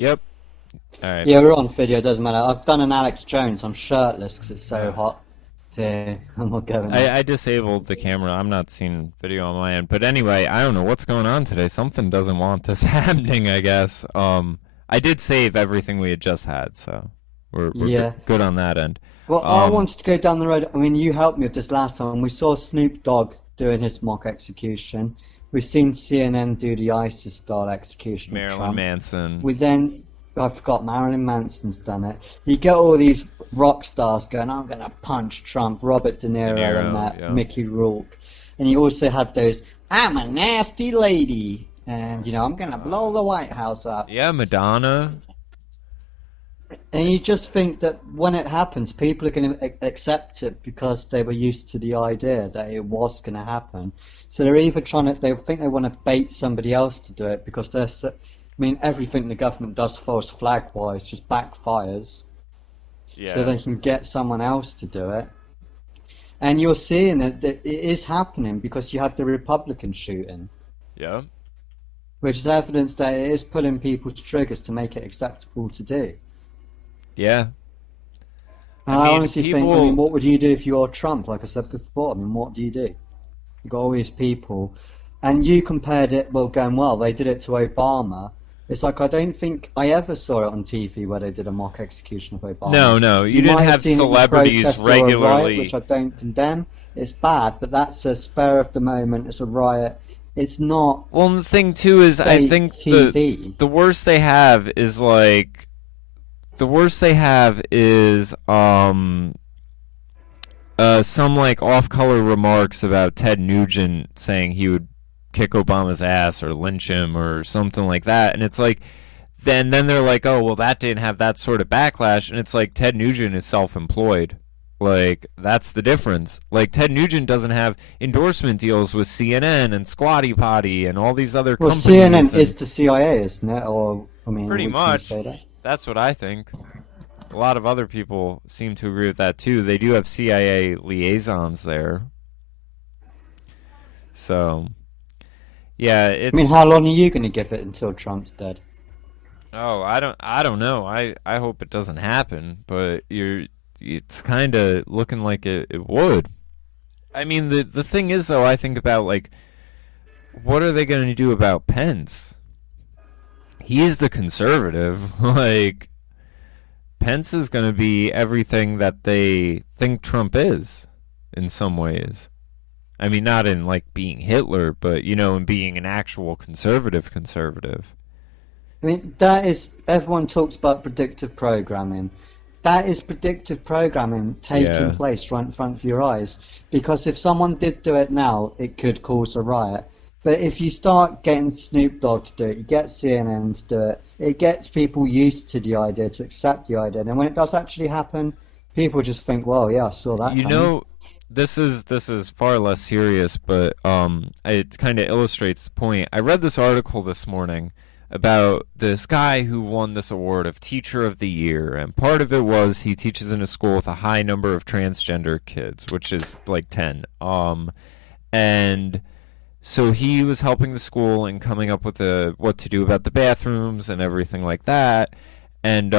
Yep. All right. Yeah, we're on video, doesn't matter. I've done an Alex Jones. I'm shirtless because it's so hot. So I'm not going there. I disabled the camera. I'm not seeing video on my end. But anyway, I don't know what's going on today. Something doesn't want this happening, I guess. I did save everything we had just had, so we're good on that end. Well, I wanted to go down the road. I mean, you helped me with this last time. We saw Snoop Dogg doing his mock execution. We've seen CNN do the ISIS-style execution of Marilyn Trump. Manson. We then, I forgot, Marilyn Manson's done it. You get all these rock stars going, I'm going to punch Trump, Robert De Niro and that, yeah. Mickey Rourke. And you also had those, I'm a nasty lady, and, you know, I'm going to blow the White House up. Yeah, Madonna. And you just think that when it happens, people are going to accept it because they were used to the idea that it was going to happen. So they're either they think they want to bait somebody else to do it because I mean, everything the government does false flag-wise just backfires. Yeah. So they can get someone else to do it. And you're seeing that it is happening because you had the Republican shooting. Yeah. Which is evidence that it is pulling people's triggers to make it acceptable to do. Yeah. And I honestly think, I mean, what would you do if you were Trump? Like I said before, I mean, what do? You got all these people. And you compared it, they did it to Obama. It's like, I don't think I ever saw it on TV where they did a mock execution of Obama. No, you didn't have celebrities regularly. Riot, which I don't condemn. It's bad, but that's a spur of the moment. It's a riot. It's not. Well, the thing too is, I think the worst they have is like, some like off-color remarks about Ted Nugent saying he would kick Obama's ass or lynch him or something like that, and it's like, then they're like, oh well, that didn't have that sort of backlash, and it's like Ted Nugent is self-employed. Like, that's the difference. Like, Ted Nugent doesn't have endorsement deals with CNN and Squatty Potty and all these other companies. Well, CNN is the CIA, isn't it? Or, I mean, pretty much. Say that? That's what I think. A lot of other people seem to agree with that, too. They do have CIA liaisons there. So, yeah, it's... I mean, how long are you going to give it until Trump's dead? Oh, I don't know. I hope it doesn't happen, but it's kind of looking like it would. I mean, the thing is, though, I think about, like, what are they going to do about Pence? He's the conservative. Like, Pence is going to be everything that they think Trump is, in some ways. I mean, not in, like, being Hitler, but, you know, in being an actual conservative. I mean, that is, everyone talks about predictive programming. That is predictive programming taking place right in front of your eyes. Because if someone did do it now, it could cause a riot. But if you start getting Snoop Dogg to do it, you get CNN to do it, it gets people used to the idea, to accept the idea. And when it does actually happen, people just think, well, yeah, I saw that coming. Know, this is far less serious, but it kind of illustrates the point. I read this article this morning about this guy who won this award of Teacher of the Year, and part of it was he teaches in a school with a high number of transgender kids, which is like 10. And so he was helping the school and coming up with what to do about the bathrooms and everything like that. And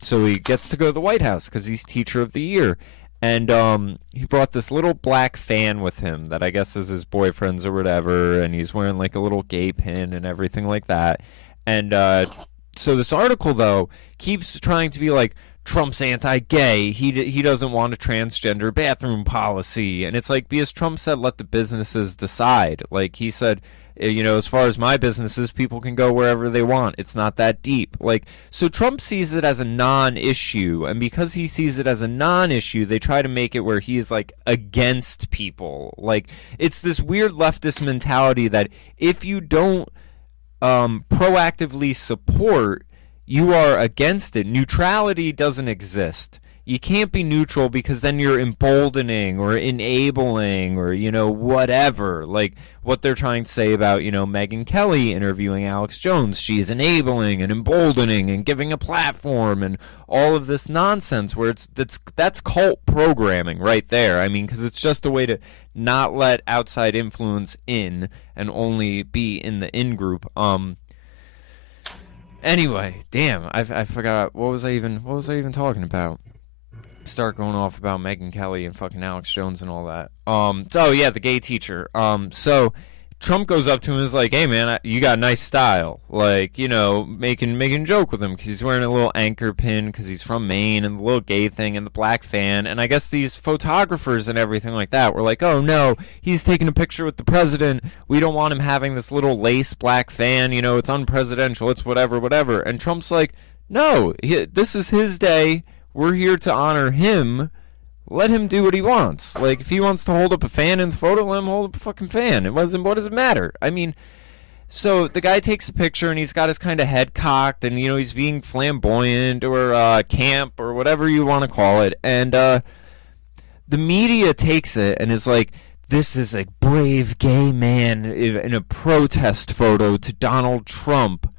so he gets to go to the White House because he's Teacher of the Year. And he brought this little black fan with him that I guess is his boyfriend's or whatever, and he's wearing like a little gay pin and everything like that. And so this article, though, keeps trying to be like, Trump's anti-gay, he doesn't want a transgender bathroom policy. And it's like, because Trump said let the businesses decide. Like, he said, you know, as far as my businesses, people can go wherever they want. It's not that deep. Like, so Trump sees it as a non-issue, and because he sees it as a non-issue, they try to make it where he is, like, against people. Like, it's this weird leftist mentality that if you don't proactively support, you are against it. Neutrality doesn't exist. You can't be neutral because then you're emboldening or enabling or, you know, whatever. Like what they're trying to say about, you know, Megyn Kelly interviewing Alex Jones. She's enabling and emboldening and giving a platform and all of this nonsense where that's cult programming right there. I mean, because it's just a way to not let outside influence in and only be in the in group. Anyway, damn, I forgot what was I even talking about? Start going off about Megyn Kelly and fucking Alex Jones and all that. So yeah, the gay teacher. So Trump goes up to him and is like, "Hey man, you got nice style." Like, you know, making a joke with him because he's wearing a little anchor pin because he's from Maine and the little gay thing and the black fan. And I guess these photographers and everything like that were like, "Oh no, he's taking a picture with the president. We don't want him having this little lace black fan. You know, it's unpresidential. It's whatever." And Trump's like, "No, this is his day. We're here to honor him. Let him do what he wants. Like, if he wants to hold up a fan in the photo, let him hold up a fucking fan. What does it matter?" I mean, so the guy takes a picture and he's got his kind of head cocked and, you know, he's being flamboyant or camp or whatever you want to call it. And the media takes it and is like, this is a brave gay man in a protest photo to Donald Trump.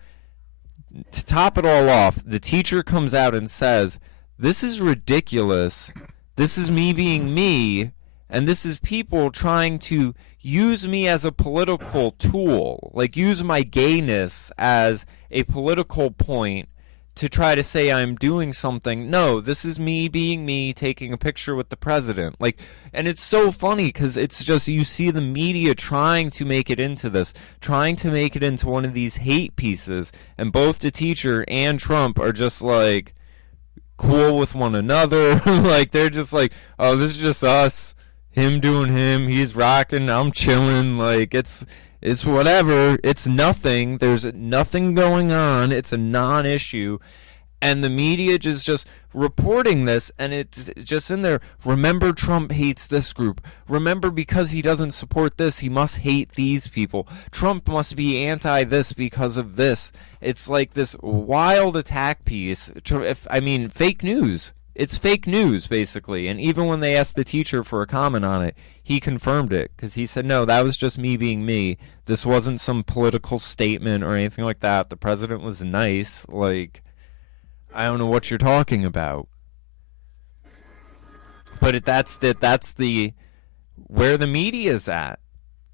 To top it all off, the teacher comes out and says, "This is ridiculous. This is me being me, and this is people trying to use me as a political tool, like use my gayness as a political point to try to say I'm doing something. No, this is me being me, taking a picture with the president." Like, and it's so funny because it's just, you see the media trying to make it into this, trying to make it into one of these hate pieces, and both the teacher and Trump are just like cool with one another. Like, they're just like, "Oh, this is just us, him doing him, he's rocking, I'm chilling." Like, it's whatever, it's nothing, there's nothing going on, it's a non-issue. And the media just reporting this, and it's just in there, remember Trump hates this group, remember because he doesn't support this, he must hate these people, Trump must be anti this because of this. It's like this wild attack piece. I mean, fake news. It's fake news, basically. And even when they asked the teacher for a comment on it, he confirmed it because he said, "No, that was just me being me. This wasn't some political statement or anything like that. The president was nice. Like, I don't know what you're talking about." But that's the where the media's at.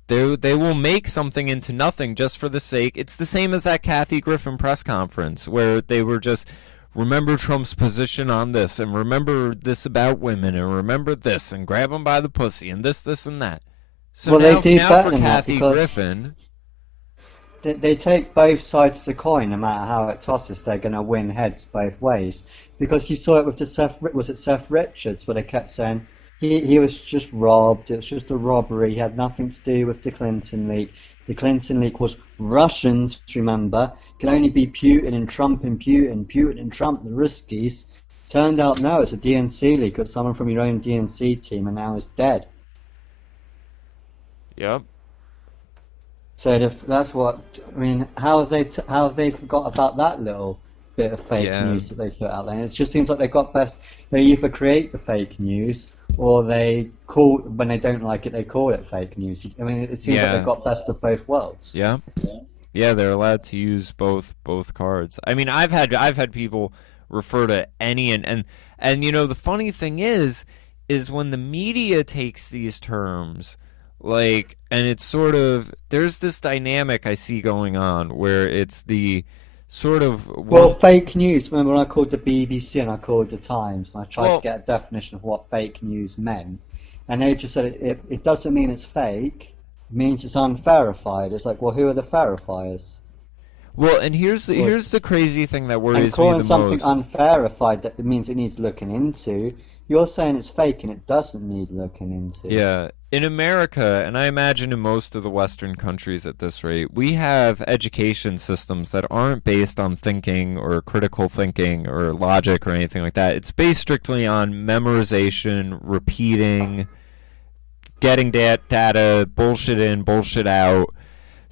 They will make something into nothing just for the sake. It's the same as that Kathy Griffin press conference where they were just, remember Trump's position on this, and remember this about women, and remember this, and grab them by the pussy, and this, and that. So well, now, they do now for that Kathy Griffin, they take both sides of the coin. No matter how it tosses, they're going to win heads both ways. Because you saw it with Seth Richards, where they kept saying he was just robbed. It was just a robbery. He had nothing to do with the Clinton leak. The Clinton leak was Russians, remember. Can only be Putin and Trump and Putin and Trump, the Ruskies. Turned out, no, it's a DNC leak. It's someone from your own DNC team, and now is dead. Yep. So that's what I mean. How have they forgot about that little bit of fake news that they put out there? And it just seems like they either create the fake news or they call, when they don't like it, they call it fake news. I mean, it seems like they've got best of both worlds. Yeah, they're allowed to use both cards. I mean, I've had people refer to any and you know, the funny thing is when the media takes these terms, like, and it's sort of, there's this dynamic I see going on where it's the sort of, well, fake news. Remember when I called the BBC and I called the Times and I tried to get a definition of what fake news meant, and they just said it doesn't mean it's fake, it means it's unverified. It's like, well, who are the verifiers? Well, and here's the crazy thing that worries me the most. Calling something unverified, that means it needs looking into. You're saying it's fake and it doesn't need looking into. Yeah. In America, and I imagine in most of the Western countries at this rate, we have education systems that aren't based on thinking or critical thinking or logic or anything like that. It's based strictly on memorization, repeating, getting data, bullshit in, bullshit out.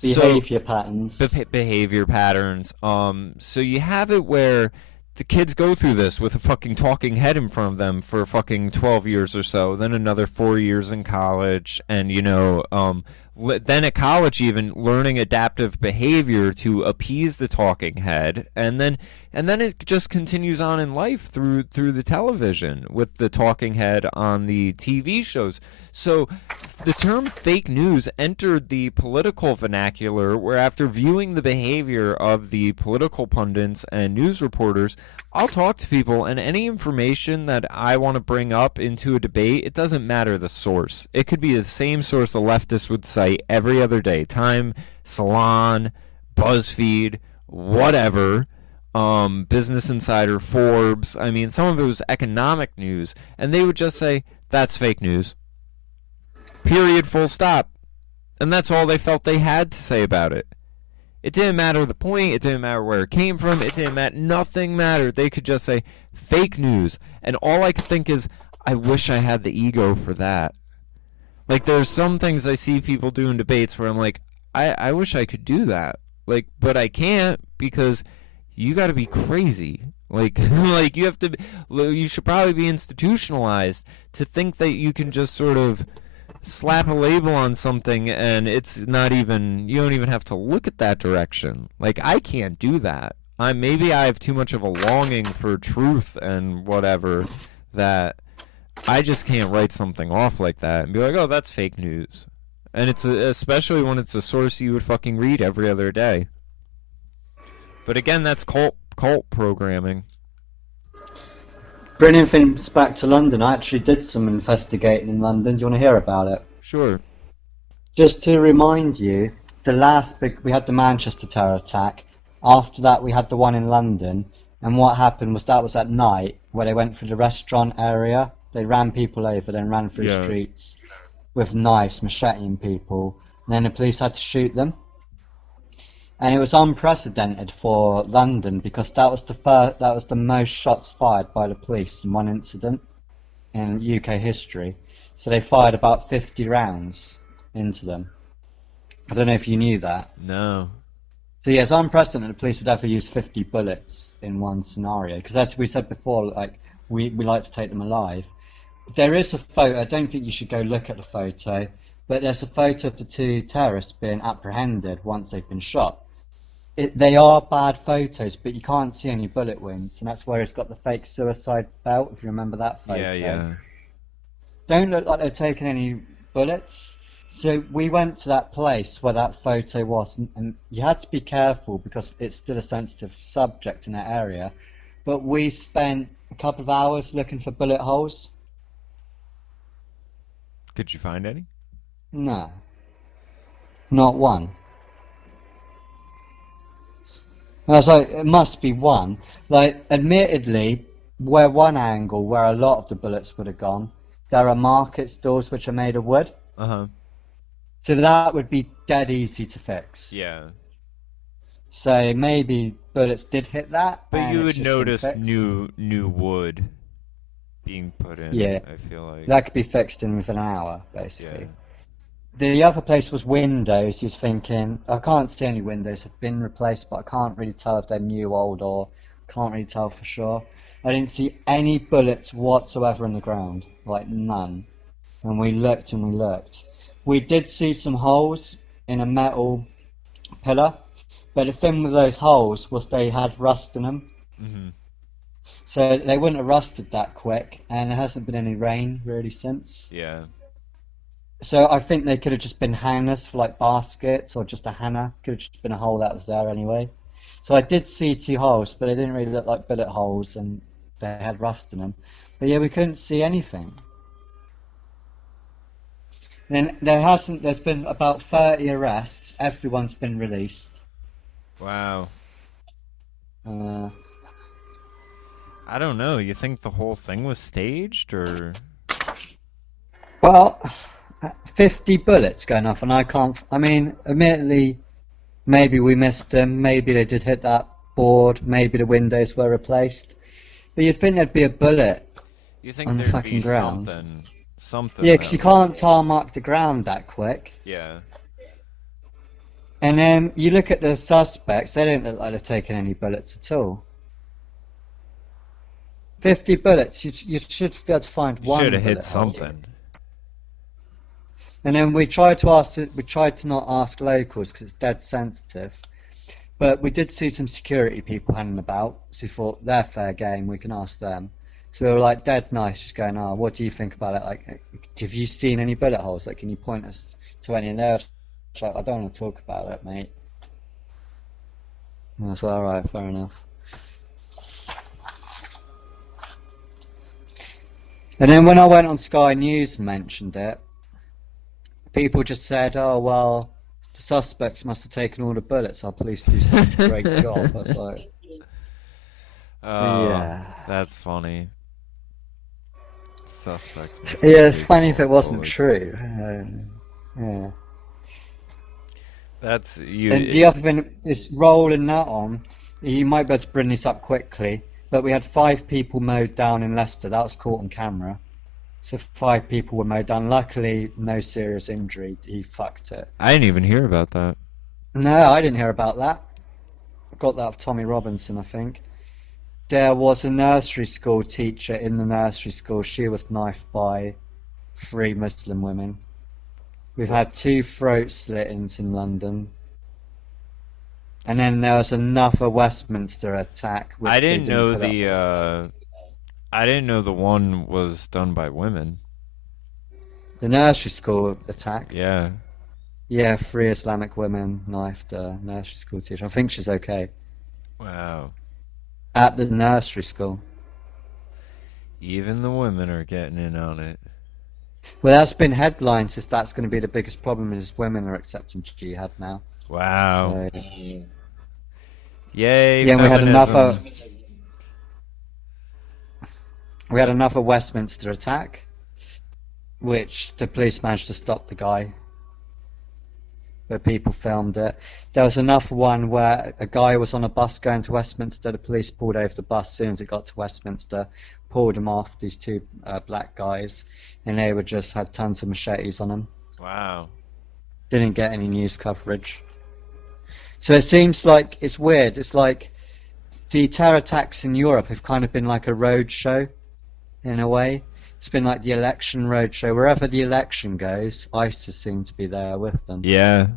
Behavior patterns. Behavior patterns. So you have it where the kids go through this with a fucking talking head in front of them for fucking 12 years or so, then another 4 years in college, and, you know, then at college even learning adaptive behavior to appease the talking head, and then And then it just continues on in life through the television with the talking head on the TV shows. So the term fake news entered the political vernacular, where after viewing the behavior of the political pundits and news reporters, I'll talk to people, and any information that I want to bring up into a debate, it doesn't matter the source. It could be the same source a leftist would cite every other day. Time, Salon, BuzzFeed, whatever. Business Insider, Forbes. I mean, some of it was economic news, and they would just say, that's fake news. Period, full stop. And that's all they felt they had to say about it. It didn't matter the point, it didn't matter where it came from, it didn't matter, nothing mattered. They could just say, fake news. And all I could think is, I wish I had the ego for that. Like, there's some things I see people do in debates where I'm like, I wish I could do that. Like, but I can't, because you got to be crazy. Like, like you should probably be institutionalized to think that you can just sort of slap a label on something and it's not even, you don't even have to look at that direction. Like, I can't do that. Maybe I have too much of a longing for truth and whatever that I just can't write something off like that and be like, oh, that's fake news. And it's especially when it's a source you would fucking read every other day. But again, that's cult programming. Bringing things back to London, I actually did some investigating in London. Do you want to hear about it? Sure. Just to remind you, we had the Manchester terror attack. After that, we had the one in London. And what happened was that was at night, where they went through the restaurant area. They ran people over, then ran through streets with knives, macheting people. And then the police had to shoot them. And it was unprecedented for London because that was the most shots fired by the police in one incident in UK history. So they fired about 50 rounds into them. I don't know if you knew that. No. So yeah, it's unprecedented the police would ever use 50 bullets in one scenario. Because as we said before, like we like to take them alive. There is a photo. I don't think you should go look at the photo, but there's a photo of the two terrorists being apprehended once they've been shot. They are bad photos, but you can't see any bullet wounds, and that's where it's got the fake suicide belt, if you remember that photo. Yeah. Don't look like they've taken any bullets. So we went to that place where that photo was, and you had to be careful because it's still a sensitive subject in that area. But we spent a couple of hours looking for bullet holes. Could you find any? No. Not one. I was like, it must be one. Like, admittedly, where one angle where a lot of the bullets would have gone, there are market stalls which are made of wood. Uh-huh. So that would be dead easy to fix. Yeah. So maybe bullets did hit that. But you would notice new wood being put in. Yeah. I feel like that could be fixed in within an hour, basically. Yeah. The other place was windows. He was thinking, I can't see any windows have been replaced, but I can't really tell if they're new, old, or can't really tell for sure. I didn't see any bullets whatsoever in the ground, like none. And we looked and we looked. We did see some holes in a metal pillar, but the thing with those holes was they had rust in them. Mm-hmm. So they wouldn't have rusted that quick, and there hasn't been any rain really since. Yeah. So I think they could have just been hangers for like baskets, or just a hanger. Could have just been a hole that was there anyway. So I did see two holes, but they didn't really look like bullet holes, and they had rust in them. But yeah, we couldn't see anything. And then there's been about 30 arrests. Everyone's been released. Wow. I don't know. You think the whole thing was staged, or? Well, 50 bullets going off, and I mean, admittedly, maybe we missed them, maybe they did hit that board, maybe the windows were replaced. But you'd think there'd be a bullet on the fucking ground. Something. Yeah, because you can't tarmac the ground that quick. Yeah. And then you look at the suspects, they don't look like they've taken any bullets at all. 50 bullets, you should be able to find one. You should have hit something. And then we tried to not ask locals because it's dead sensitive. But we did see some security people hanging about, so we thought they're fair game, we can ask them. So we were like dead nice, just going, oh, what do you think about it? Like, have you seen any bullet holes? Like, can you point us to any in there? It's like, I don't want to talk about it, mate. And I was like, alright, fair enough. And then when I went on Sky News and mentioned it, people just said, oh, well, the suspects must have taken all the bullets. Our police do such a great job. I was like, oh, yeah. That's funny. Suspects must have Yeah, it's taken funny all if it the wasn't bullets. true. Yeah. That's you. And the other thing is rolling that on. You might be able to bring this up quickly, but we had 5 people mowed down in Leicester. That was caught on camera. So 5 people were mowed down. Luckily, no serious injury. He fucked it. I didn't even hear about that. No, I didn't hear about that. I got that off Tommy Robinson, I think. There was a nursery school teacher in the nursery school. She was knifed by 3 Muslim women. We've had 2 throat slittings in London. And then there was another Westminster attack. Which I didn't know put up. I didn't know the one was done by women. The nursery school attack. Yeah. Yeah, 3 Islamic women knifed a nursery school teacher. I think she's okay. Wow. At the nursery school. Even the women are getting in on it. Well, that's been headlines. Is that's going to be the biggest problem? Is women are accepting jihad now. Wow. So, Yay, yeah, feminism. we had another Westminster attack, which the police managed to stop the guy, but people filmed it. There was another one where a guy was on a bus going to Westminster. The police pulled over the bus as soon as it got to Westminster, pulled him off, these 2 black guys, and they were just had tons of machetes on them. Wow. Didn't get any news coverage. So it seems like it's weird. It's like the terror attacks in Europe have kind of been like a road show, in a way. It's been like the election road show. Wherever the election goes, ISIS seem to be there with them. Yeah.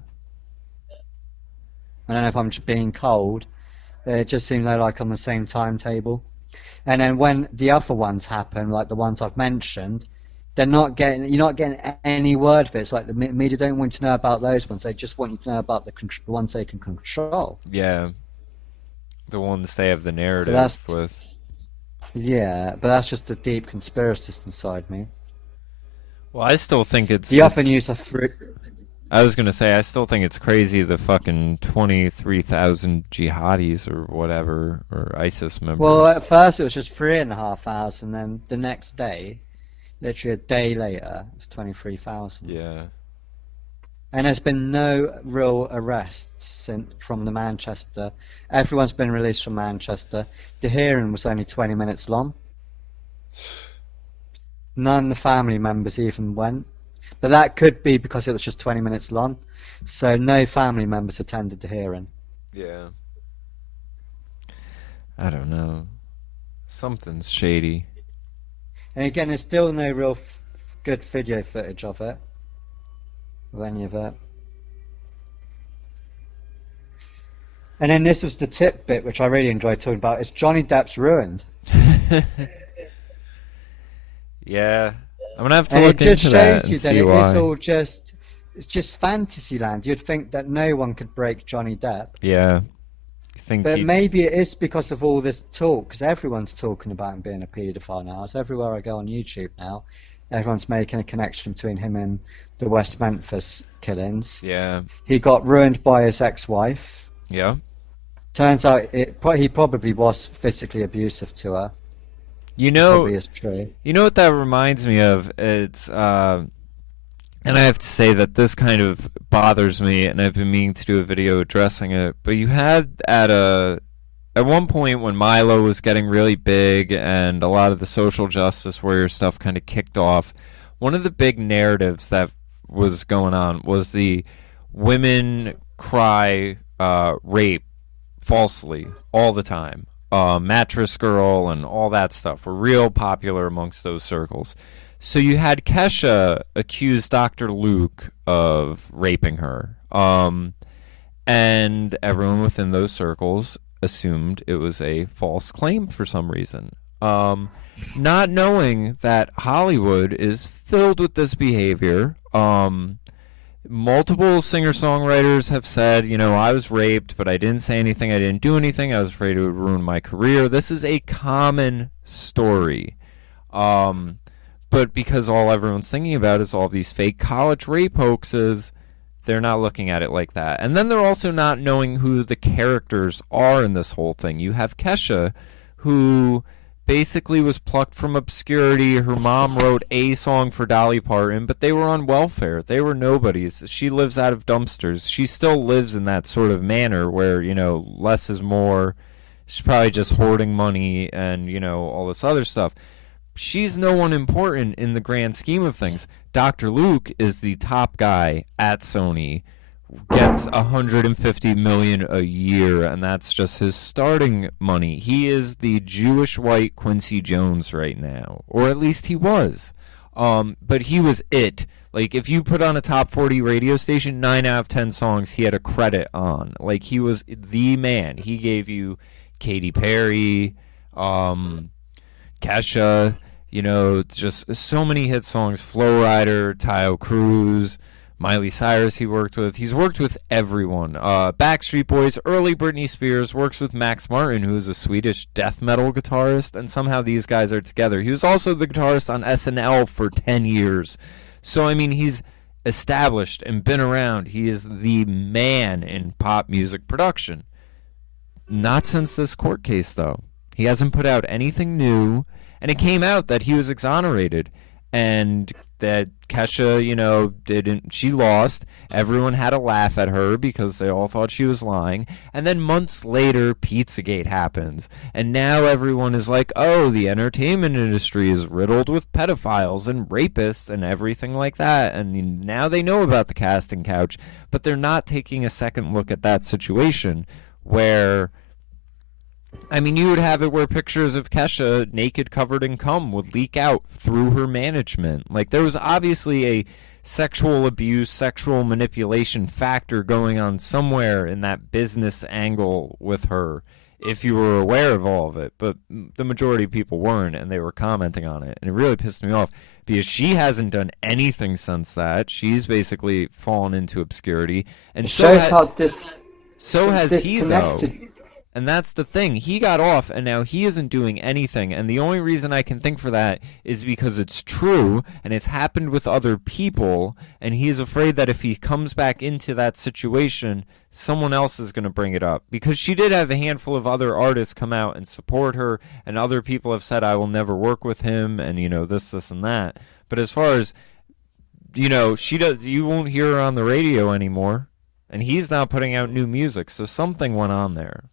I don't know if I'm just being cold. It just seems like on the same timetable. And then when the other ones happen, like the ones I've mentioned, you're not getting any word of it. It's like the media don't want you to know about those ones. They just want you to know about the ones they can control. Yeah. The ones they have the narrative with. Yeah, but that's just a deep conspiracist inside me. Well, I still think it's... The other news are free. I was going to say, I still think it's crazy the fucking 23,000 jihadis or whatever, or ISIS members. Well, at first it was just 3,500, then the next day, literally a day later, it's 23,000. Yeah. And there's been no real arrests from the Manchester. Everyone's been released from Manchester. The hearing was only 20 minutes long. None of the family members even went. But that could be because it was just 20 minutes long. So no family members attended the hearing. Yeah. I don't know. Something's shady. And again, there's still no real good video footage of it. Of any of it. And then this was the tip bit, which I really enjoyed talking about. Is Johnny Depp's ruined. Yeah. I'm going to have to And look it just into that shows and you that see it why. is all just... It's just fantasy land. You'd think that no one could break Johnny Depp. Yeah. You think But maybe it is because of all this talk, because everyone's talking about him being a paedophile now. It's everywhere I go on YouTube now. Everyone's making a connection between him and the West Memphis killings. Yeah. He got ruined by his ex-wife. Yeah. Turns out he probably was physically abusive to her. You know, Probably is true. You know what that reminds me of? It's, and I have to say that this kind of bothers me, and I've been meaning to do a video addressing it. But you had at one point when Milo was getting really big and a lot of the social justice warrior stuff kind of kicked off, one of the big narratives that was going on was the women cry rape falsely all the time. Mattress Girl and all that stuff were real popular amongst those circles. So you had Kesha accuse Dr. Luke of raping her. And everyone within those circles assumed it was a false claim for some reason. Not knowing that Hollywood is filled with this behavior. Multiple singer-songwriters have said, I was raped, but I didn't say anything, I didn't do anything, I was afraid it would ruin my career. This is a common story. But because all everyone's thinking about is all these fake college rape hoaxes, they're not looking at it like that. And then they're also not knowing who the characters are in this whole thing. You have Kesha, who basically was plucked from obscurity. Her mom wrote a song for Dolly Parton, but they were on welfare. They were nobodies. She lives out of dumpsters. She still lives in that sort of manner where, less is more. She's probably just hoarding money and, all this other stuff. She's no one important in the grand scheme of things. Dr. Luke is the top guy at Sony, gets $150 million a year, and that's just his starting money. He is the Jewish white Quincy Jones right now, or at least he was. But he was it. Like, if you put on a top 40 radio station, 9 out of 10 songs he had a credit on. Like, he was the man. He gave you Katy Perry, Kesha, just so many hit songs. Flow Rider, Tayo Cruz, Miley Cyrus he worked with. He's worked with everyone. Backstreet Boys, early Britney Spears, works with Max Martin, who is a Swedish death metal guitarist, and somehow these guys are together. He was also the guitarist on SNL for 10 years. So, he's established and been around. He is the man in pop music production. Not since this court case, though. He hasn't put out anything new. And it came out that he was exonerated and that Kesha, she lost. Everyone had a laugh at her because they all thought she was lying. And then months later, Pizzagate happens. And now everyone is like, oh, the entertainment industry is riddled with pedophiles and rapists and everything like that. And now they know about the casting couch. But they're not taking a second look at that situation where... you would have it where pictures of Kesha naked, covered in cum would leak out through her management. Like, there was obviously a sexual abuse, sexual manipulation factor going on somewhere in that business angle with her, if you were aware of all of it. But the majority of people weren't, and they were commenting on it. And it really pissed me off because she hasn't done anything since that. She's basically fallen into obscurity. And so has he, though. And that's the thing. He got off, and now he isn't doing anything. And the only reason I can think for that is because it's true, and it's happened with other people, and he's afraid that if he comes back into that situation, someone else is going to bring it up. Because she did have a handful of other artists come out and support her, and other people have said, I will never work with him, and, this, and that. But as far as, you won't hear her on the radio anymore, and he's not putting out new music, so something went on there.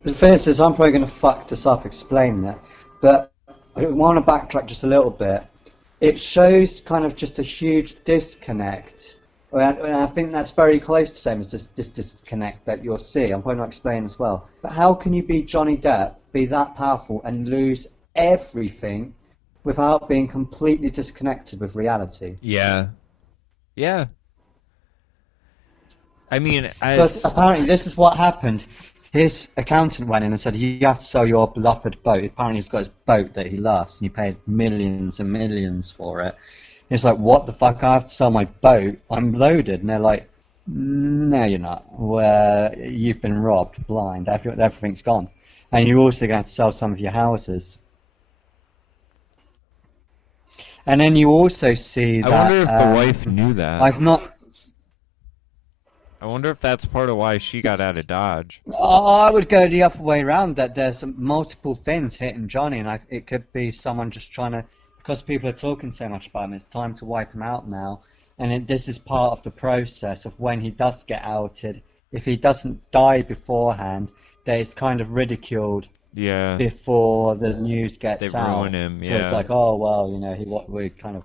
The first is I'm probably going to fuck this up explaining that, but I want to backtrack just a little bit. It shows kind of just a huge disconnect, and I think that's very close to the same as this disconnect that you'll see. I'm probably not explaining as well. But how can you be Johnny Depp, be that powerful, and lose everything without being completely disconnected with reality? Yeah. Because apparently this is what happened. His accountant went in and said, you have to sell your beloved boat. Apparently he's got his boat that he loves, and he paid millions and millions for it. He's like, what the fuck, I have to sell my boat? I'm loaded. And they're like, no, you're not. Well, you've been robbed, blind, everything's gone. And you're also going to sell some of your houses. And then you also see that... I wonder if the wife knew that. I wonder if that's part of why she got out of Dodge. I would go the other way around, that there's multiple things hitting Johnny, and it could be someone just trying to, because people are talking so much about him, it's time to wipe him out now. And this is part of the process of when he does get outed. If he doesn't die beforehand, that it's kind of ridiculed before the news gets out. They ruin him, So it's like, oh, well, we kind of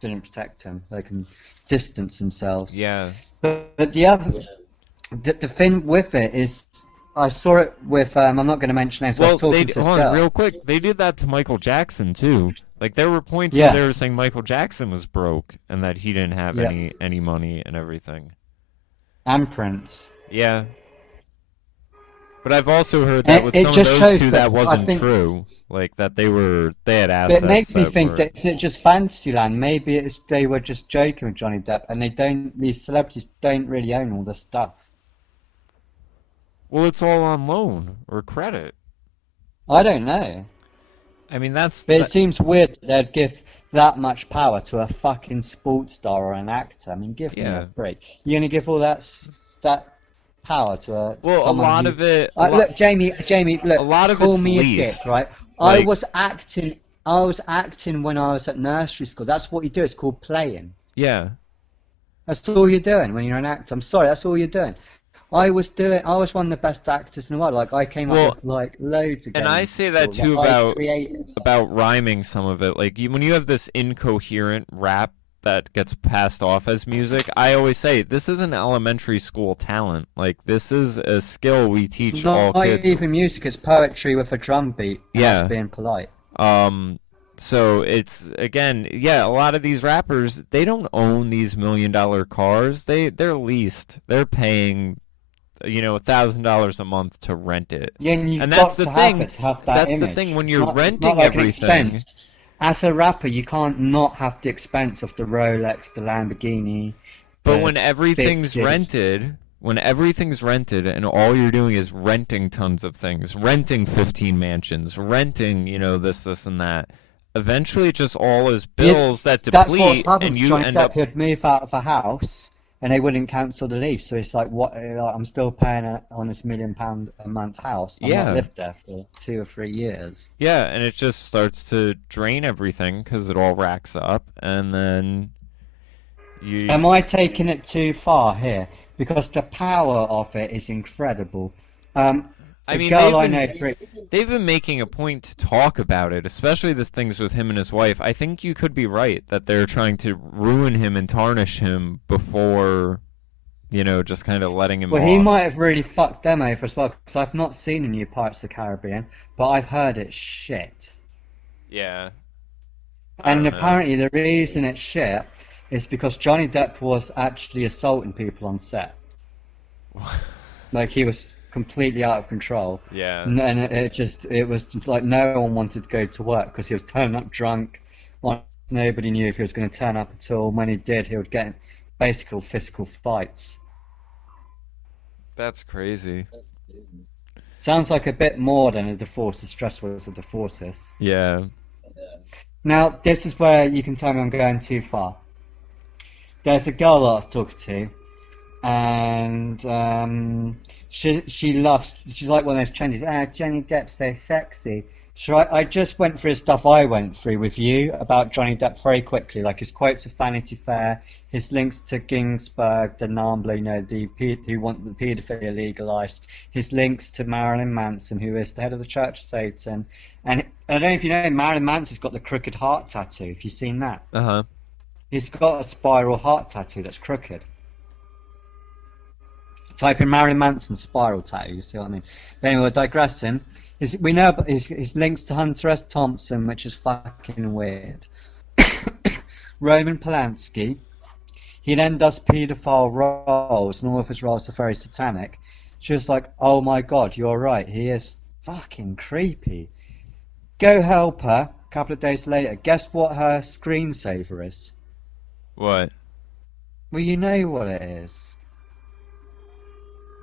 didn't protect him. They can distance themselves. Yeah. But the thing with it is, I saw it with, I'm not going to mention names, so I was talking to this girl. Real quick, they did that to Michael Jackson, too. Like, there were points where they were saying Michael Jackson was broke, and that he didn't have any money and everything. and Prince. Yeah. But I've also heard that with some of those two that wasn't true. Like, that they had assets. But it makes me think that it's just Fantasyland. Maybe they were just joking with Johnny Depp, and these celebrities don't really own all this stuff. Well, it's all on loan or credit. I don't know. I mean, But it seems weird that they'd give that much power to a fucking sports star or an actor. I mean, give me a break. You're gonna give all that power to a lot of it. Look, Jamie, look. A lot of call it's me leased. a dick, right? Like, I was acting when I was at nursery school. That's what you do. It's called playing. Yeah. That's all you're doing when you're an actor. I'm sorry, that's all you're doing. I was one of the best actors in the world. Like, I came up with like loads of games. And I say that too about rhyming some of it. Like, when you have this incoherent rap that gets passed off as music, I always say this is an elementary school talent. Like, this is a skill we teach all kids. It's not even music, it's poetry with a drum beat. That's being polite. So it's, again, a lot of these rappers, they don't own these $1 million cars. They're leased. They're paying, $1,000 a month to rent it. Yeah, and that's the thing. That's the thing when you're renting everything. As a rapper, you can't not have the expense of the Rolex, the Lamborghini. But when everything's rented, and all you're doing is renting tons of things, renting 15 mansions, renting, this, and that, eventually it just all is bills that deplete, and you end up... He'd move out of a house, and they wouldn't cancel the lease. So it's like, what? I'm still paying on this £1 million a month house. I've not lived there for 2 or 3 years. Yeah, and it just starts to drain everything because it all racks up, and then you... Am I taking it too far here? Because the power of it is incredible. They've been making a point to talk about it, especially the things with him and his wife. I think you could be right that they're trying to ruin him and tarnish him before, just kind of letting him off. He might have really fucked them over as well, because I've not seen the new Pirates of the Caribbean, but I've heard it's shit. Yeah. And apparently the reason it's shit is because Johnny Depp was actually assaulting people on set. Like, he was completely out of control. Yeah. And it was just like no one wanted to go to work because he was turning up drunk. Nobody knew if he was going to turn up at all. When he did, he would get in basically physical fights. That's crazy. Sounds like a bit more than a divorce, as stressful as a divorce is. Yeah. Now, this is where you can tell me I'm going too far. There's a girl that I was talking to, and she's like one of those trendies. Johnny Depp's so sexy. So I just went through the stuff I went through with you about Johnny Depp very quickly, like his quotes of Vanity Fair, his links to Ginsburg, the NAMBLA, who want the paedophilia legalized, his links to Marilyn Manson, who is the head of the Church of Satan, and I don't know if you know, Marilyn Manson's got the crooked heart tattoo. Have you seen that? He's got a spiral heart tattoo that's crooked. Type in Marilyn Manson spiral tattoo, you see what I mean? But anyway, we're digressing. We know about his links to Hunter S. Thompson, which is fucking weird. Roman Polanski. He then does paedophile roles, and all of his roles are very satanic. She was like, oh my god, you're right, he is fucking creepy. Go help her. A couple of days later, guess what her screensaver is? What? Well, you know what it is.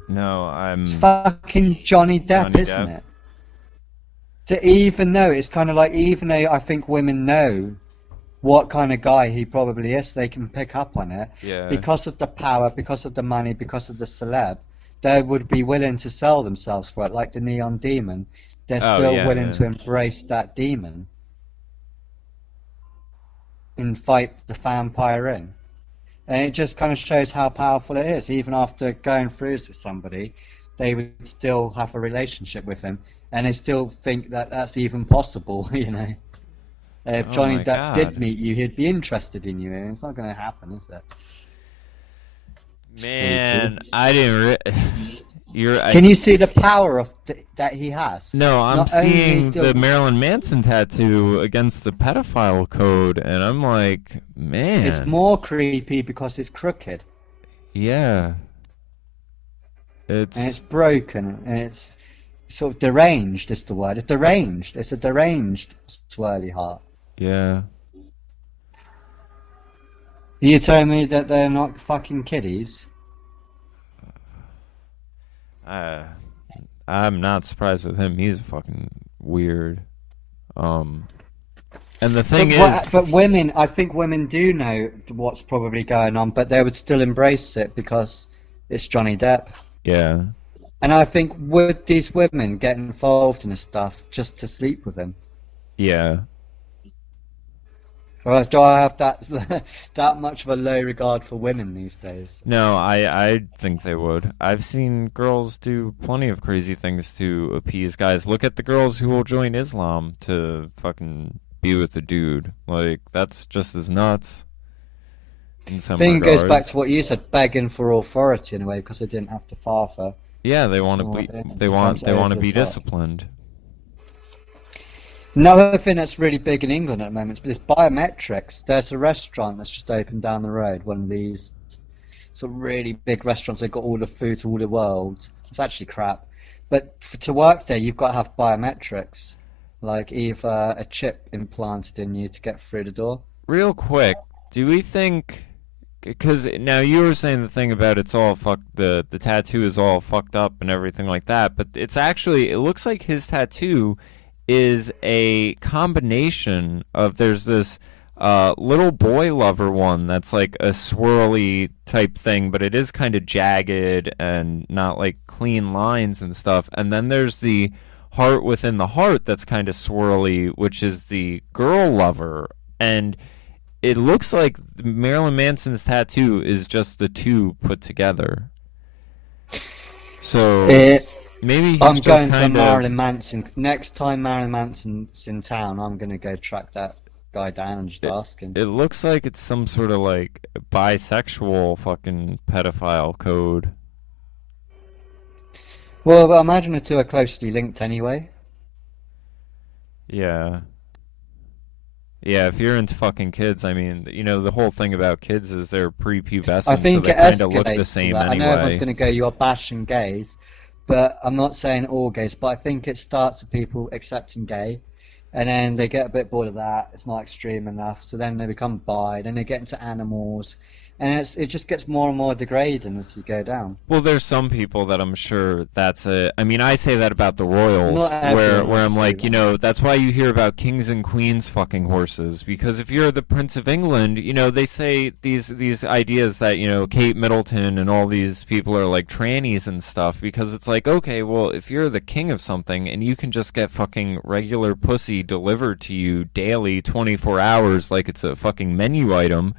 No, It's fucking Johnny Depp, isn't it? So even though it's kind of like, even though I think women know what kind of guy he probably is, they can pick up on it. Yeah. Because of the power, because of the money, because of the celeb, they would be willing to sell themselves for it, like the Neon Demon. They're still willing to embrace that demon and fight the vampire in. And it just kind of shows how powerful it is. Even after going through this with somebody, they would still have a relationship with him, and they still think that that's even possible, you know. If Johnny Depp did meet you, he'd be interested in you, and it's not going to happen, is it? Man, I didn't... Can you see the power of that he has? No, I'm seeing the Marilyn Manson tattoo against the pedophile code, and I'm like, man. It's more creepy because it's crooked. Yeah. it's broken, and it's sort of deranged is the word. It's deranged. It's a deranged swirly heart. Yeah. You telling me that they're not fucking kiddies? I'm not surprised with him. He's fucking weird. And the thing but women, I think women do know what's probably going on, but they would still embrace it because it's Johnny Depp. Yeah. And I think would these women get involved in this stuff just to sleep with him? Yeah. Or do I have that much of a low regard for women these days? No, I think they would. I've seen girls do plenty of crazy things to appease guys. Look at the girls who will join Islam to fucking be with a dude. Like, that's just as nuts. In some I think regards. it goes back to what you said, begging for authority in a way, because they didn't have to father. Yeah, they want to be. They want to be disciplined. Another thing that's really big in England at the moment is biometrics. There's a restaurant that's just opened down the road, one of these sort of really big restaurants. They've got all the food to all the world. It's actually crap. But to work there, you've got to have biometrics, like either a chip implanted in you to get through the door. Real quick, do we think... Because now you were saying the thing about it's all fucked, the tattoo is all fucked up and everything like that, but it's actually, it looks like his tattoo is a combination of, there's this little boy lover one that's like a swirly type thing, but it is kind of jagged and not like clean lines and stuff, and then there's the heart within the heart that's kind of swirly, which is the girl lover, and it looks like Marilyn Manson's tattoo is just the two put together. So maybe he's I'm just going kind to Marilyn Manson. Next time Marilyn Manson's in town, I'm going to go track that guy down and just ask him. It looks like it's some sort of like bisexual fucking pedophile code. Well, I imagine the two are closely linked anyway. Yeah. Yeah, if you're into fucking kids, I mean, you know, the whole thing about kids is they're prepubescent, I think so they kind of look the same anyway. I know everyone's going to go, you're bashing gays, but I'm not saying all gays, but I think it starts with people accepting gay, and then they get a bit bored of that, it's not extreme enough, so then they become bi, then they get into animals, and it just gets more and more degrading as you go down. Well, there's some people that I'm sure that's a... I mean, I say that about the royals, where I'm like, you know, that's why you hear about kings and queens fucking horses, because if you're the Prince of England, you know, they say these ideas that, you know, Kate Middleton and all these people are like trannies and stuff, because it's like, okay, well, if you're the king of something and you can just get fucking regular pussy delivered to you daily, 24 hours, like it's a fucking menu item,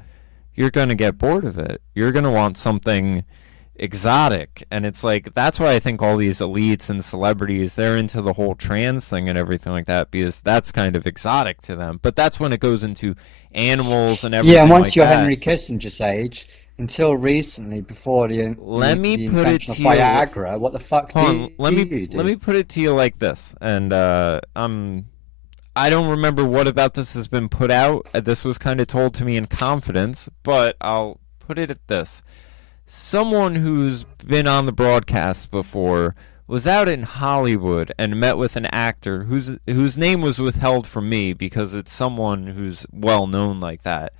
you're going to get bored of it. You're going to want something exotic. And it's like, that's why I think all these elites and celebrities, they're into the whole trans thing and everything like that, because that's kind of exotic to them. But that's when it goes into animals and everything. Yeah, and once like you're that. Henry Kissinger's age, until recently, before the invention of Viagra, what the fuck do you do? Let me put it to you like this, and I don't remember what about this has been put out. This was kind of told to me in confidence, but I'll put it at this. Someone who's been on the broadcast before was out in Hollywood and met with an actor whose name was withheld from me because it's someone who's well known like that.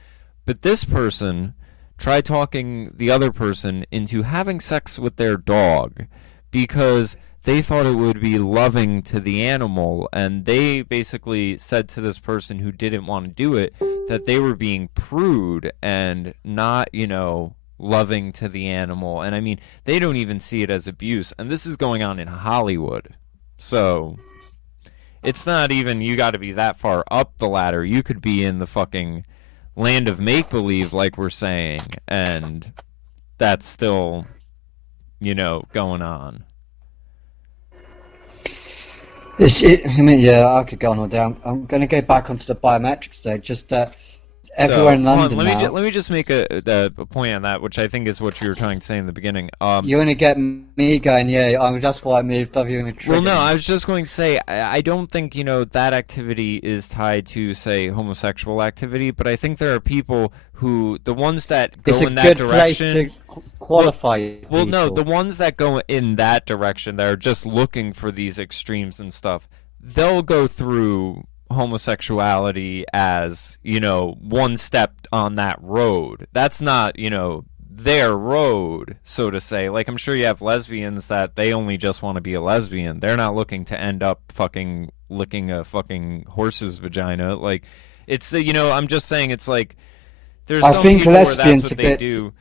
But this person tried talking the other person into having sex with their dog because they thought it would be loving to the animal, and they basically said to this person who didn't want to do it that they were being prude and not, you know, loving to the animal. And I mean, they don't even see it as abuse, and this is going on in Hollywood. So it's not even, you got to be that far up the ladder. You could be in the fucking land of make-believe, like we're saying, and that's still, you know, going on. I mean, yeah, I could go on all day. I'm going to go back onto the biometrics though. Just everywhere in hold London on, now. let me just make a point on that, which I think is what you were trying to say in the beginning. You want to get me going, yeah, that's why I moved up. You're going to trigger Well, no, me. I was just going to say, I don't think, that activity is tied to, say, homosexual activity, but I think there are people who, the ones that go in that direction... It's a good place to qualify Well, no, people. the ones that go in that direction, that are just looking for these extremes and stuff, they'll go through homosexuality as, one step on that road. That's not, their road, so to say. Like, I'm sure you have lesbians that they only just want to be a lesbian. They're not looking to end up fucking licking a fucking horse's vagina. Like, it's, I'm just saying, it's like, there's some people where that's what they do.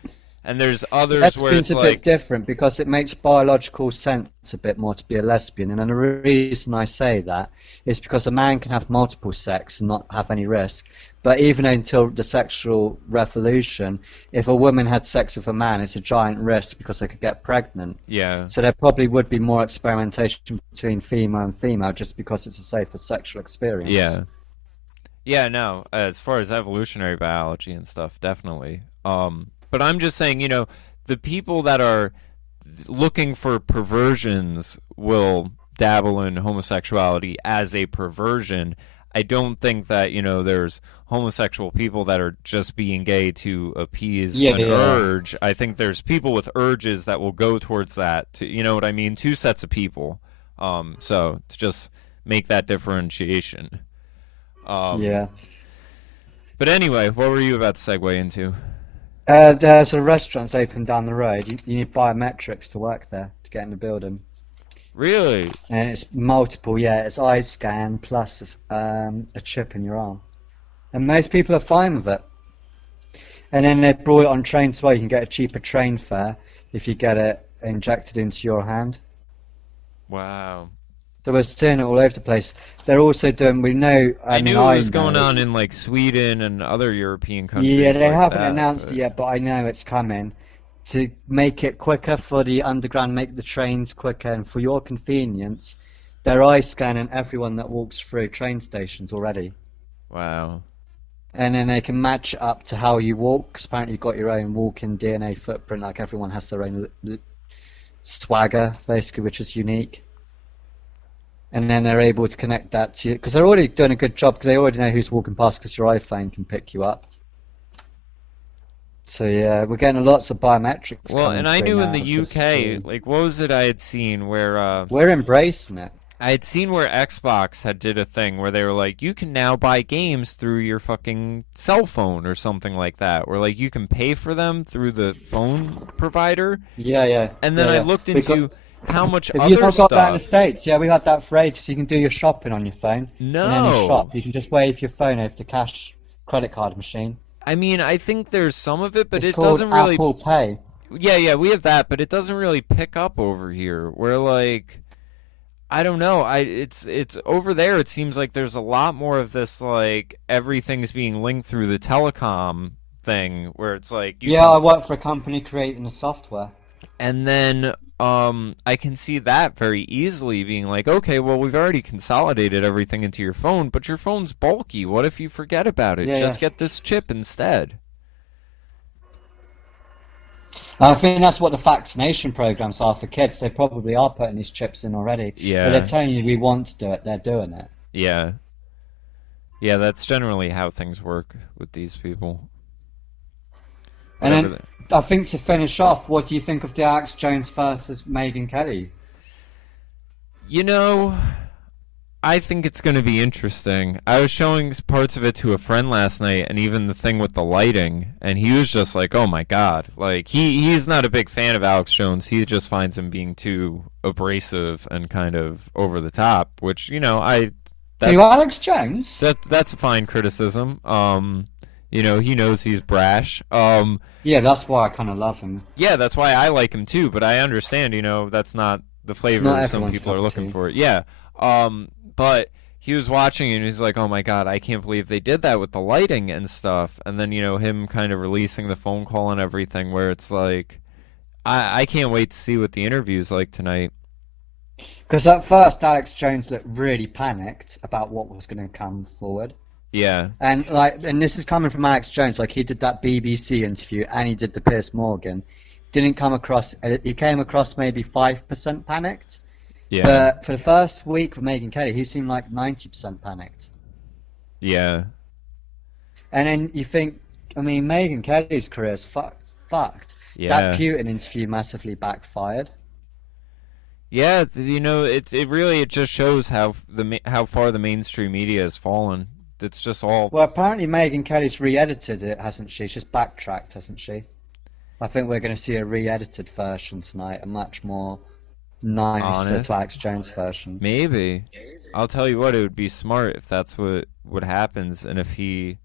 And there's others where it's a like... bit different because it makes biological sense a bit more to be a lesbian. And the reason I say that is because a man can have multiple sex and not have any risk. But even until the sexual revolution, if a woman had sex with a man, it's a giant risk because they could get pregnant. Yeah. So there probably would be more experimentation between female and female just because it's a safer sexual experience. Yeah. Yeah, no, as far as evolutionary biology and stuff, definitely. But I'm just saying, the people that are looking for perversions will dabble in homosexuality as a perversion. I don't think that, there's homosexual people that are just being gay to appease an urge. I think there's people with urges that will go towards that. You know what I mean? Two sets of people. So to just make that differentiation. Yeah. But anyway, what were you about to segue into? There's a restaurant open down the road. You need biometrics to work there, to get in the building. Really? And it's multiple, yeah. It's eye scan plus a chip in your arm. And most people are fine with it. And then they brought it on trains as well. You can get a cheaper train fare if you get it injected into your hand. Wow. So we're seeing it all over the place. They're also doing, we know... I knew it was going on in like Sweden and other European countries. Yeah, they like haven't that, announced it yet, but I know it's coming. To make it quicker for the underground, make the trains quicker, and for your convenience, they're eye scanning everyone that walks through train stations already. Wow. And then they can match it up to how you walk, because apparently you've got your own walking DNA footprint, like everyone has their own swagger, basically, which is unique. And then they're able to connect that to you, because they're already doing a good job, because they already know who's walking past, because your iPhone can pick you up. So yeah, we're getting lots of biometrics. Well, and I knew in the UK, like, what was it I had seen where... we're embracing it. I had seen where Xbox had did a thing where they were like, you can now buy games through your fucking cell phone or something like that, where like you can pay for them through the phone provider. Yeah, yeah. And then I looked into how much other stuff... If you've not got that in the States, yeah, we had that for ages, so you can do your shopping on your phone. No. In any shop, you can just wave your phone over the cash credit card machine. I mean, I think there's some of it, but it's it doesn't really... Apple Pay. Yeah, we have that, but it doesn't really pick up over here. Where like, I don't know. It's over there. It seems like there's a lot more of this, like everything's being linked through the telecom thing, where it's like... I work for a company creating the software. And then I can see that very easily being like, okay, well, we've already consolidated everything into your phone, but your phone's bulky. What if you forget about it? Just get this chip instead. I think that's what the vaccination programs are for kids. They probably are putting these chips in already. Yeah. But they're telling you we want to do it. They're doing it. Yeah. Yeah, that's generally how things work with these people. And then, I think to finish off, what do you think of the Alex Jones versus Megyn Kelly? I think it's going to be interesting. I was showing parts of it to a friend last night, and even the thing with the lighting, and he was just like, oh my god. Like, he's not a big fan of Alex Jones. He just finds him being too abrasive and kind of over the top, which, Alex Jones? That's a fine criticism. He knows he's brash. Yeah, that's why I kind of love him. Yeah, that's why I like him too, but I understand, that's not the flavor some people are looking for. Yeah. But he was watching and he's like, oh my god, I can't believe they did that with the lighting and stuff. And then, him kind of releasing the phone call and everything where it's like, I can't wait to see what the interview's like tonight. Because at first Alex Jones looked really panicked about what was going to come forward. Yeah. And this is coming from Alex Jones. Like, he did that BBC interview and he did the Piers Morgan. Didn't come across. He came across maybe 5% panicked. Yeah. But for the first week with Megyn Kelly, he seemed like 90% panicked. Yeah. And then you think, I mean, Megyn Kelly's career is fucked. Yeah. That Putin interview massively backfired. Yeah, it really just shows how far the mainstream media has fallen. It's just all. Well, apparently Megyn Kelly's re-edited it, hasn't she? She's just backtracked, hasn't she? I think we're going to see a re-edited version tonight, a much more nicer to Alex Jones version. Maybe. I'll tell you what, it would be smart if that's what happens, and if he,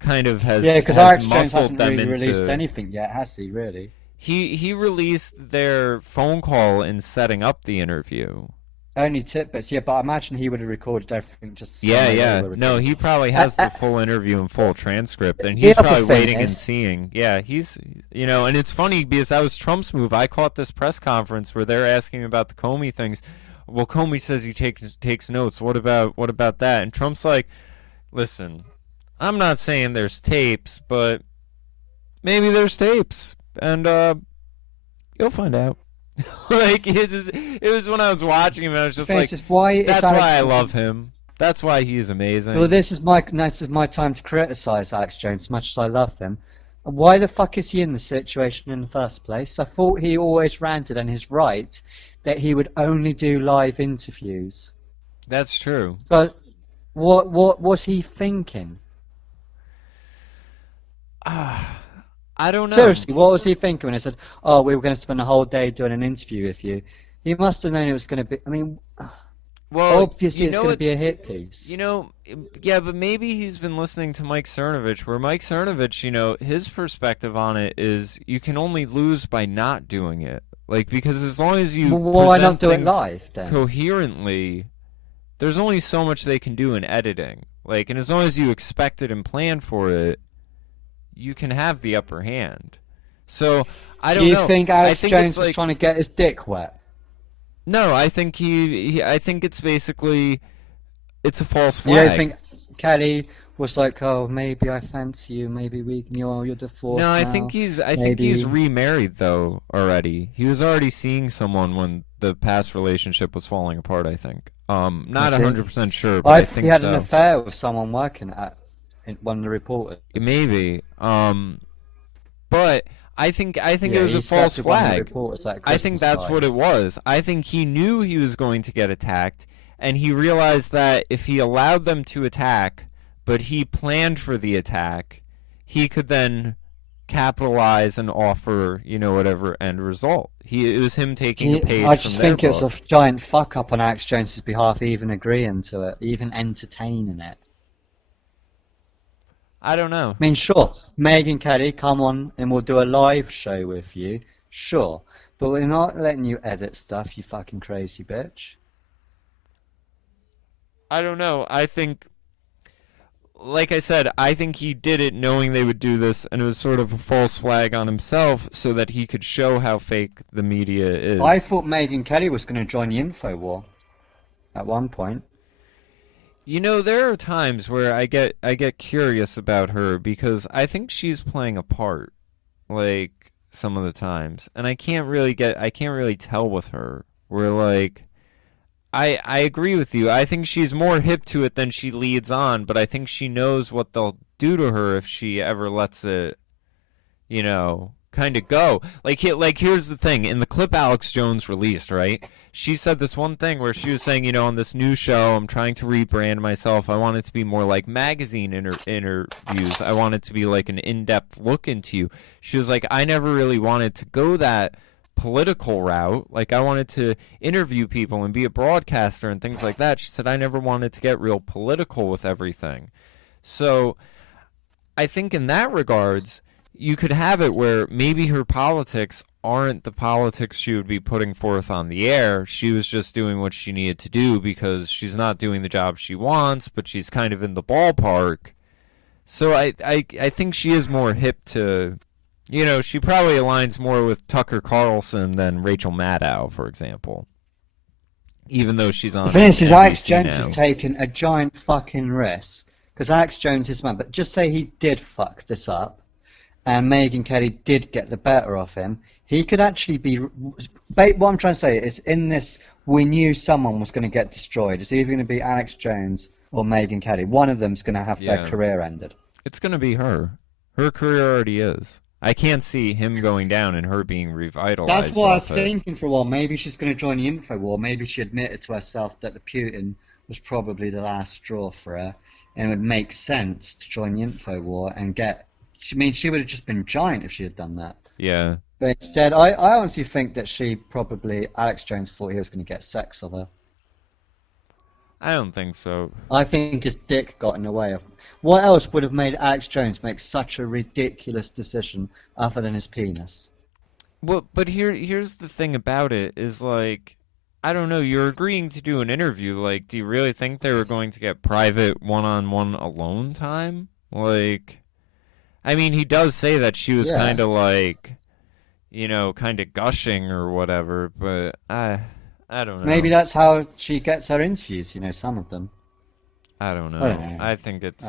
kind of has. Yeah, because Alex Jones hasn't really released anything yet, has he? Really? He released their phone call in setting up the interview. Only tidbits, yeah, but I imagine he would have recorded everything just. Yeah. No, he probably has the full interview and full transcript, and he's probably waiting and seeing. Yeah, he's, and it's funny because that was Trump's move. I caught this press conference where they're asking about the Comey things. Well, Comey says he takes notes. What about that? And Trump's like, listen, I'm not saying there's tapes, but maybe there's tapes, and you'll find out. Like it was when I was watching him, and I was just like, that's why I love him. That's why he's amazing. Well, this is my time to criticize Alex Jones as much as I love him. Why the fuck is he in the situation in the first place? I thought he always ranted, and he's right, that he would only do live interviews. That's true. But what was he thinking? I don't know. Seriously, what was he thinking when he said, "Oh, we were going to spend a whole day doing an interview with you"? He must have known it was going to be. I mean, well, obviously it's going to be a hit piece. Yeah, but maybe he's been listening to Mike Cernovich, where Mike Cernovich, his perspective on it is you can only lose by not doing it. Like, because as long as you why not do it live then? Coherently, there's only so much they can do in editing. Like, and as long as you expect it and plan for it, you can have the upper hand. So I don't know. Do you think Alex Jones was trying to get his dick wet? No, I think I think it's basically it's a false flag. You don't think Kelly was like, "Oh, maybe I fancy you. Maybe you're divorced." No, I think he's remarried though already. He was already seeing someone when the past relationship was falling apart. I think. Not 100% sure, but I think he had an affair with someone working at one of the reporters. Maybe. But I think it was a false flag. I think that's what it was. I think he knew he was going to get attacked, and he realized that if he allowed them to attack, but he planned for the attack, he could then capitalize and offer, whatever end result. It was him taking a page I just from their think it's book. a giant fuck up on Alex Jones's behalf, even agreeing to it, even entertaining it. I don't know. I mean, sure, Megyn Kelly, come on and we'll do a live show with you. Sure. But we're not letting you edit stuff, you fucking crazy bitch. I don't know. I think, like I said, I think he did it knowing they would do this, and it was sort of a false flag on himself so that he could show how fake the media is. I thought Megyn Kelly was going to join the info war at one point. There are times where I get curious about her because I think she's playing a part, like some of the times, and I can't really tell with her. Where like, I agree with you. I think she's more hip to it than she leads on, but I think she knows what they'll do to her if she ever lets it, kind of go. Like here's the thing. In the clip Alex Jones released, right? She said this one thing where she was saying, on this new show, I'm trying to rebrand myself. I want it to be more like magazine interviews. I want it to be like an in-depth look into you. She was like, I never really wanted to go that political route. Like, I wanted to interview people and be a broadcaster and things like that. She said, I never wanted to get real political with everything. So I think in that regards, you could have it where maybe her politics aren't the politics she would be putting forth on the air. She was just doing what she needed to do because she's not doing the job she wants, but she's kind of in the ballpark. So I think she is more hip to, she probably aligns more with Tucker Carlson than Rachel Maddow, for example. even though she's on. The thing is Alex NBC Jones now. has taken a giant fucking risk. Because Alex Jones is man, but just say he did fuck this up, and Megyn Kelly did get the better of him, he could actually be... What I'm trying to say is, in this, we knew someone was going to get destroyed. It's either going to be Alex Jones or Megyn Kelly. One of them's going to have their career ended. It's going to be her. Her career already is. I can't see him going down and her being revitalized. That's what I was thinking for a while. Maybe she's going to join the info war. Maybe she admitted to herself that the Putin was probably the last straw for her, and it would make sense to join the info war and get... I mean, she would have just been giant if she had done that. Yeah. But instead, I honestly think that she probably... Alex Jones thought he was going to get sex of her. I don't think so. I think his dick got in the way of... What else would have made Alex Jones make such a ridiculous decision other than his penis? Well, but here's the thing about it, is like... I don't know, you're agreeing to do an interview, like, do you really think they were going to get private one-on-one alone time? Like, I mean, he does say that she was kind of like, you know, kind of gushing or whatever, but I don't know. Maybe that's how she gets her interviews, you know, some of them. I don't know. I think it's...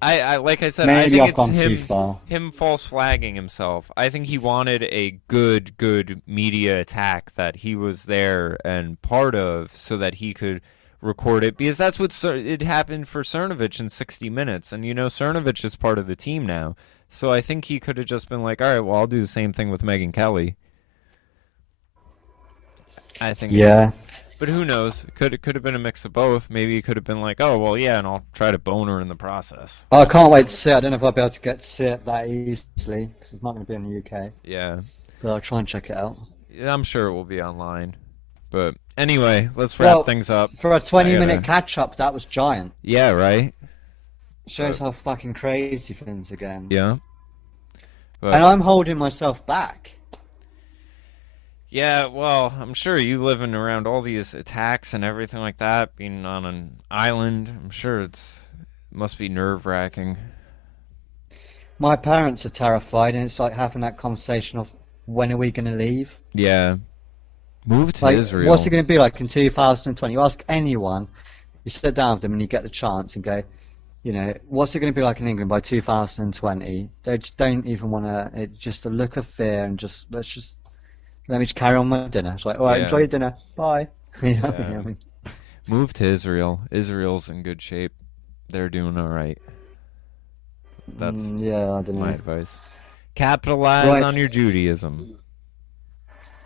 I like I said, Maybe I I've gone too think far. it's him false flagging himself. I think he wanted a good media attack that he was there and part of, so that he could record it, because that's what it happened for Cernovich in 60 Minutes, and you know Cernovich is part of the team now. So I think he could have just been like, all right, well, I'll do the same thing with Megyn Kelly. I think. Yeah. But who knows? It could have been a mix of both. Maybe he could have been like, oh, well, yeah, and I'll try to bone her in the process. I can't wait to see it. I don't know if I'll be able to get to see it that easily, because it's not going to be in the UK. Yeah. But I'll try and check it out. Yeah, I'm sure it will be online. But anyway, let's wrap things up. For a 20-minute catch-up, that was giant. Yeah, right? Shows how fucking crazy things are getting. Yeah. But... And I'm holding myself back. Yeah, well, I'm sure you living around all these attacks and everything like that, being on an island, I'm sure it must be nerve-wracking. My parents are terrified, and it's like having that conversation of, when are we going to leave? Yeah. Move to like, Israel. What's it going to be like in 2020? You ask anyone, you sit down with them and you get the chance and go, you know, what's it going to be like in England by 2020? They just don't even want to, it's just a look of fear and just, let me just carry on my dinner. It's like, all right, enjoy your dinner. Bye. You know what I mean? Move to Israel. Israel's in good shape. They're doing all right. That's I don't know. my advice. Capitalize on your Judaism.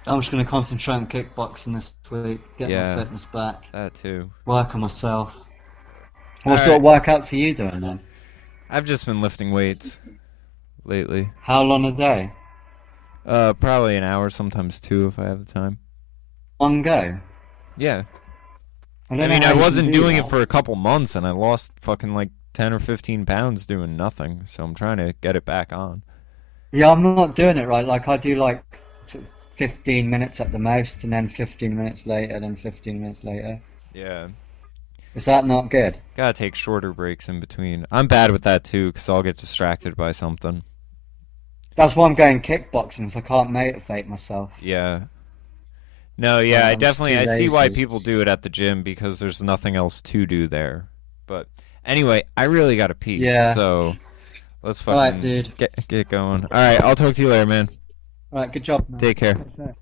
I'm just going to concentrate on kickboxing this week, get my fitness back. That too. Work on myself. What sort of workouts are you doing then? I've just been lifting weights lately. How long a day? Probably an hour, sometimes 2 if I have the time. One go? Yeah. I mean, I wasn't doing it for a couple months, and I lost fucking like 10 or 15 pounds doing nothing, so I'm trying to get it back on. Yeah, I'm not doing it right. Like, I do like 15 minutes at the most, and then 15 minutes later, then 15 minutes later. Yeah. Is that not good? Gotta take shorter breaks in between. I'm bad with that too, because I'll get distracted by something. That's why I'm going kickboxing, so I can't motivate myself. Yeah. No, yeah, I see why people do it at the gym, because there's nothing else to do there. But anyway, I really gotta pee. Yeah. So let's fucking Alright, dude. Get going. Alright, I'll talk to you later, man. Alright, good job, man. Take care. Take care.